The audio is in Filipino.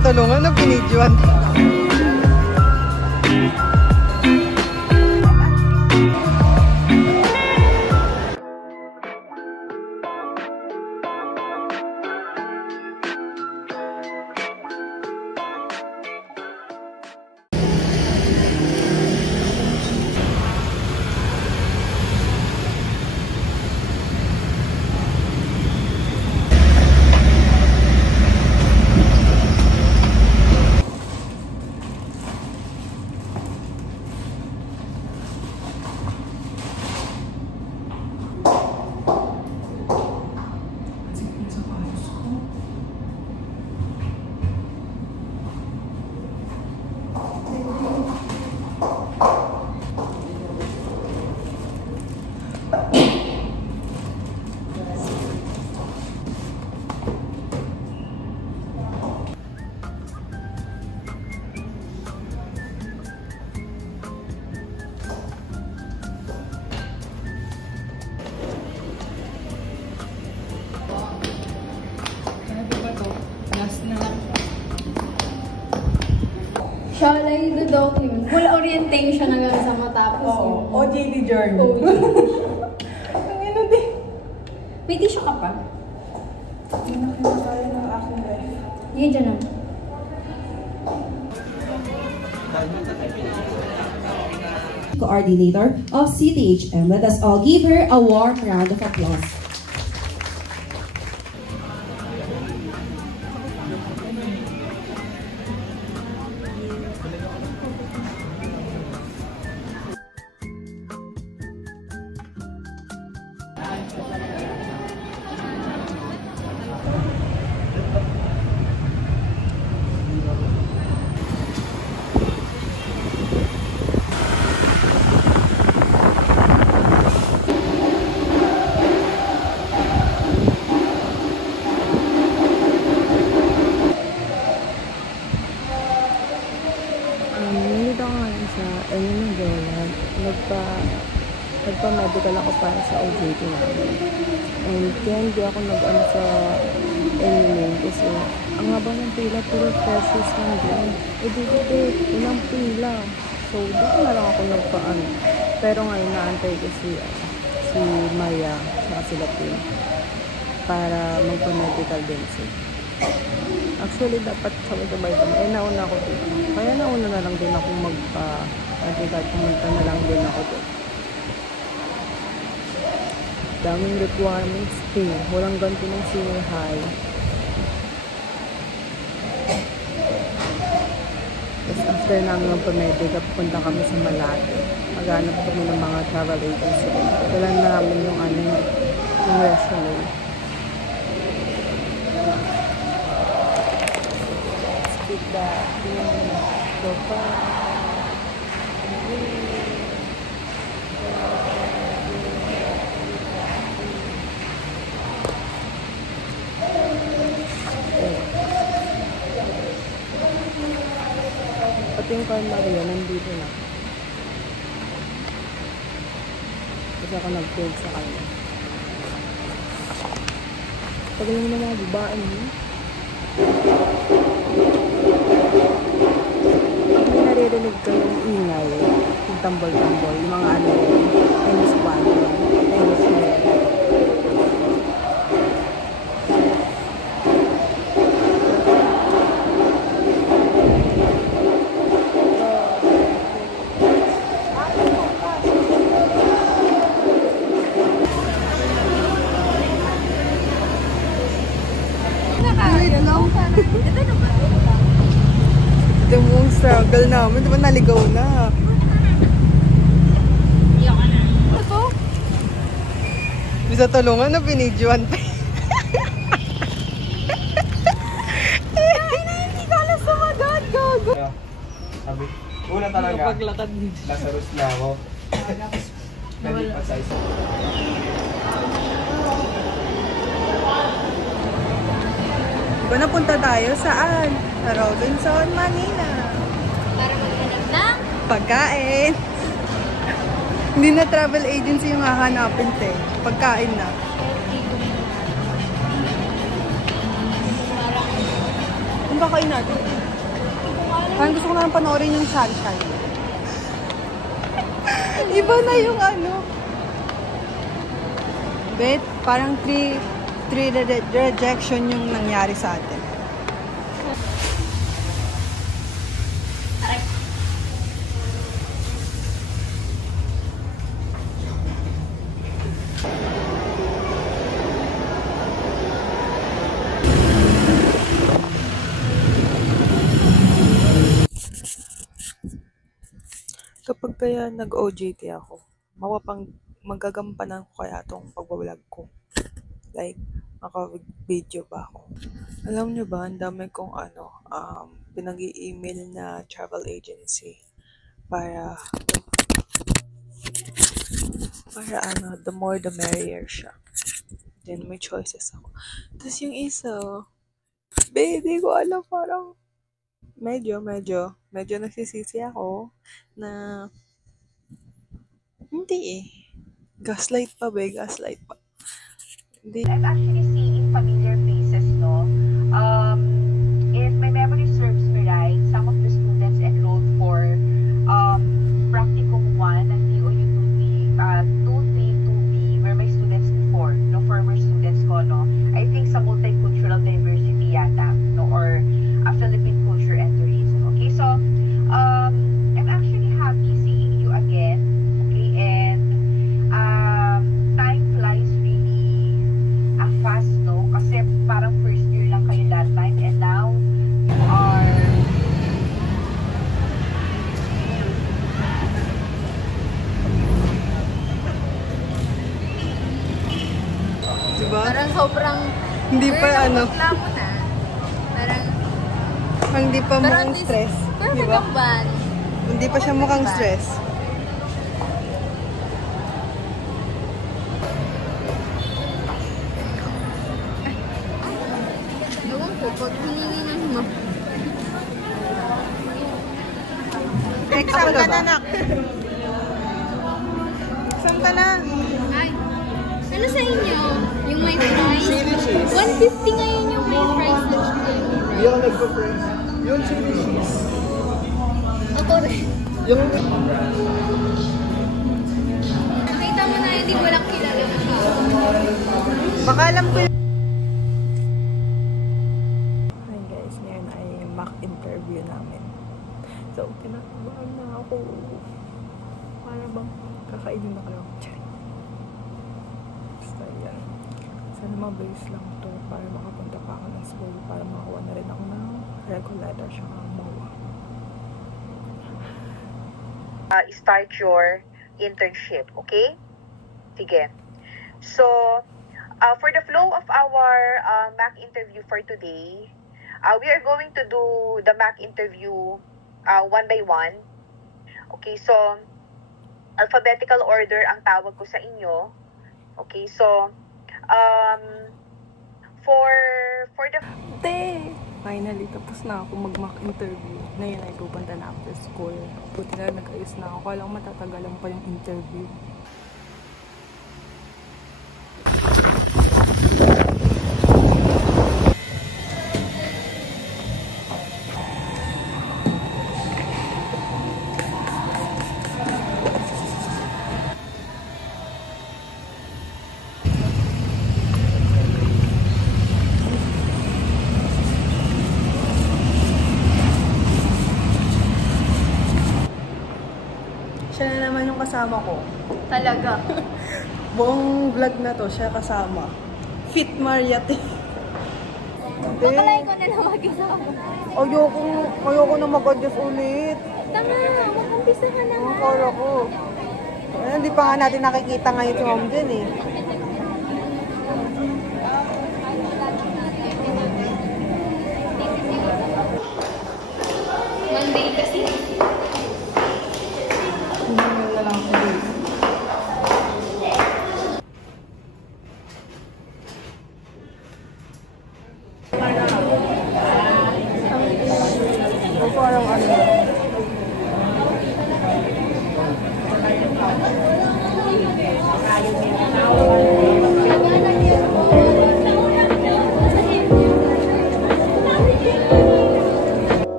tulungan na binidyoan. Siya lang yung document. Full orientation hanggang sa matapos. Oo. OJT journey. Ang ino din. May tissue ka pa? Hindi na kinakaya ng aking life. Yan dyan naman. Coordinator of CTHM. Let us all give her a warm round of applause. Nandito ako ngayon sa Emingola. Nagpa-medical ako para sa OJT namin. And kaya hindi ako nag-ano sa Emin kasi ang haba ng pila, puro pesos lang din. Dito, walang pila. So, dito na lang ako nagpa-ano. Pero ngayon naantay ko si Maya sa sila pila para magpa-medical din siya. Actually, dapat sabay-sabay kami. Nauna ako dito. Kaya nauna na lang din ako magpa-medical. Pumunta na lang din ako dito. Daming requirements din. Walang ganti ng senior high. Tapos after namin magpa-medical, pupunta kami sa Malate. Maghanap kami ng mga travel agency. Wala na namin yung resume. That so far pati yung Carl Maria nandito na kasi ako nag-build sa kanya pagaling na mga babaan niyo naririnig ko yung ingay, yung tambol-tambol, yung mga tennis ball, tennis ball. Ito mo ang struggle namin. Di ba naligaw na? Iyak ka na. Ano to? Bisa tulungan na binidyoan pa. Hindi ka alas sa magad, gago. Sabi, una talaga, Lazarus na ako. Nalipat sa isa. Diba napunta tayo saan? Sa Robinson, Manila. Para maghanap ng Pagkain. Hindi na travel agency yung hahanapin, te. Pagkain na. Anong kakain natin? Parang gusto ko na lang panoorin yung Sunshine. Iba na yung ano. Bet, parang three rejection yung nangyari sa atin. Kapag kaya nag-OJT ako, magagampanan ko kaya itong pagbablog ko. Like, maka-video ba ako? Alam niyo ba, ang dami kong pinag-i-email na travel agency para the more the merrier siya. Then may choices ako. Tapos yung isa, di ko alam, parang medyo nagsisisi ako na hindi eh. Gaslight pa. Hindi. I'm actually seeing familiar faces, no? If my memory serves me right, some of the students enrolled for Practicum 1 at TOU 232B were my students before, no? Former students ko, no? I think sa multicultural diversity yata, no? Or Philippine culture and tourism. Okay, so I'm actually happy seeing you again. Okay, and time flies really fast, no? Kasi parang first year lang kayo that time, and now you are Diba? Parang sobrang... Hindi pa ano. Reklamo na. Parang... Hindi pa mukhang this stress. perfect Diba? ang ban. Hindi pa siya mukhang stress. Ewan ko, pag hininginan mo. Exam ka na, nak. Exam ka na. Ay, ano sa inyo? Yung may price? Chili cheese. 150 ngayon yung may price na chicken. Hindi ako nagpa-price. Yung chili cheese. Ako rin. Yung... Nakita mo na hindi walang kilala na tao. Baka alam ko yung... Hi guys, ngayon ay mock interview namin. So, kinakabahan na ako. Para bang kakainin na kayo. Basta yan. Sana mabilis lang to para makapunta pa ako ng school para makakuha na rin ako ng regulator siya ng MOA. start your internship, okay? Sige. So, for the flow of our MAC interview for today, we are going to do the MAC interview one by one. Okay, so, alphabetical order ang tawag ko sa inyo. Okay, so, for the... Finally, tapos na ako mag-mock interview. Ngayon ay pupunta na ako sa school. Buti na nag-ayos na ako. Kala ko matatagalan pa yung interview. Siya na naman yung kasama ko. Talaga. Buong vlog na to, siya kasama. Fit Mariate. Bakalay ko na lang mag-isama. Ayoko na mag-adjust ulit. Tama, mag-umpisa ka na. Ang kala ko. Hindi pa nga natin nakikita ngayon si Ma'am Jen eh.